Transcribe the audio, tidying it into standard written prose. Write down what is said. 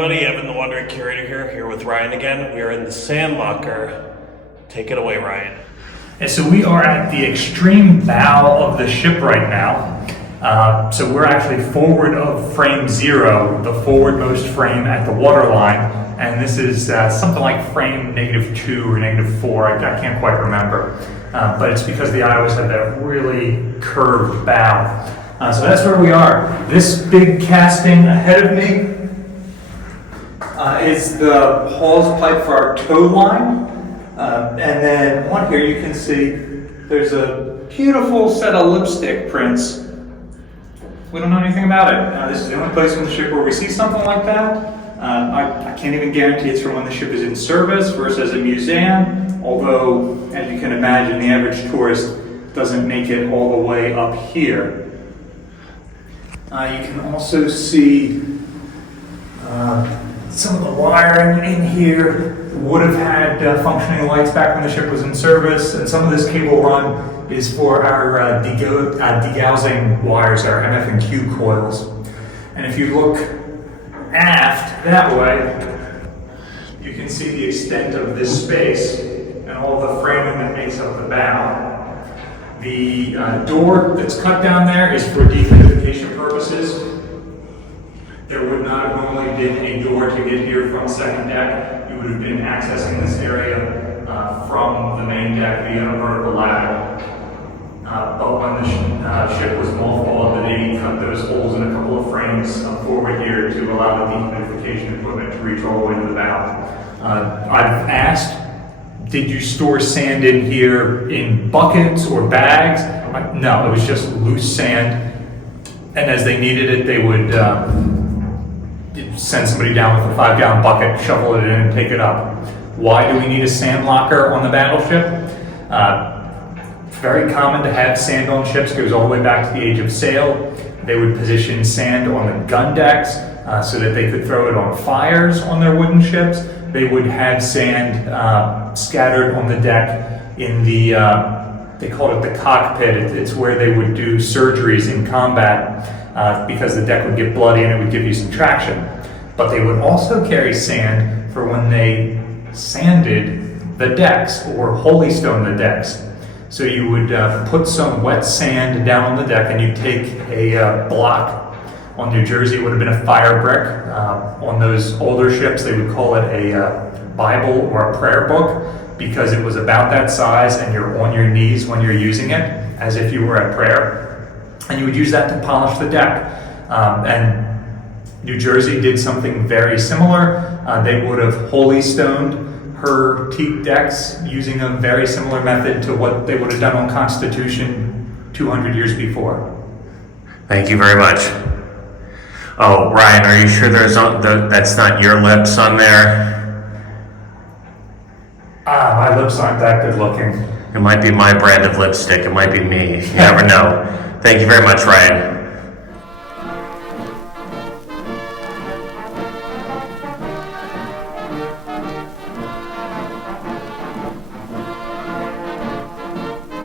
everybody, Evan the Wandering Curator here with Ryan again. We are in the sand locker. Take it away, Ryan. And so we are at the extreme bow of the ship right now. So we're actually forward of frame 0, the forwardmost frame at the waterline. And this is something like frame -2 or -4, I can't quite remember. But it's because the Iowas have that really curved bow. So that's where we are. This big casting ahead of me is the hawse pipe for our tow line. And then on here you can see there's a beautiful set of lipstick prints. We don't know anything about it. This is the only place on the ship where we see something like that. I can't even guarantee it's from when the ship is in service versus a museum, although, as you can imagine, the average tourist doesn't make it all the way up here. You can also see some of the wiring in here. Would have had functioning lights back when the ship was in service, and some of this cable run is for our degaussing wires, our MF and Q coils. And if you look aft that way, you can see the extent of this space and all the framing that makes up the bow. The door that's cut down there is for dehumidification purposes. There would not have normally been a door to get here from second deck. You would have been accessing this area from the main deck via a vertical ladder. But when the ship was mothballed, they cut those holes in a couple of frames forward here to allow the dehumidification equipment to reach all the way to the bow. I've asked, did you store sand in here in buckets or bags? No, it was just loose sand. And as they needed it, they would send somebody down with a 5-gallon bucket, shovel it in, and take it up. Why do we need a sand locker on the battleship? It's very common to have sand on ships. It goes all the way back to the age of sail. They would position sand on the gun decks so that they could throw it on fires on their wooden ships. They would have sand scattered on the deck in the, they called it the cockpit. It's where they would do surgeries in combat because the deck would get bloody and it would give you some traction. But they would also carry sand for when they sanded the decks or holystone the decks. So you would put some wet sand down on the deck, and you'd take a block. On New Jersey, it would have been a fire brick. On those older ships, they would call it a Bible or a prayer book because it was about that size, and you're on your knees when you're using it, as if you were at prayer. And you would use that to polish the deck. And New Jersey did something very similar. They would have holystoned her teak decks using a very similar method to what they would have done on Constitution 200 years before. Thank you very much. Oh, Ryan, are you sure that's not your lips on there? My lips aren't that good looking. It might be my brand of lipstick. It might be me. You never know. Thank you very much, Ryan.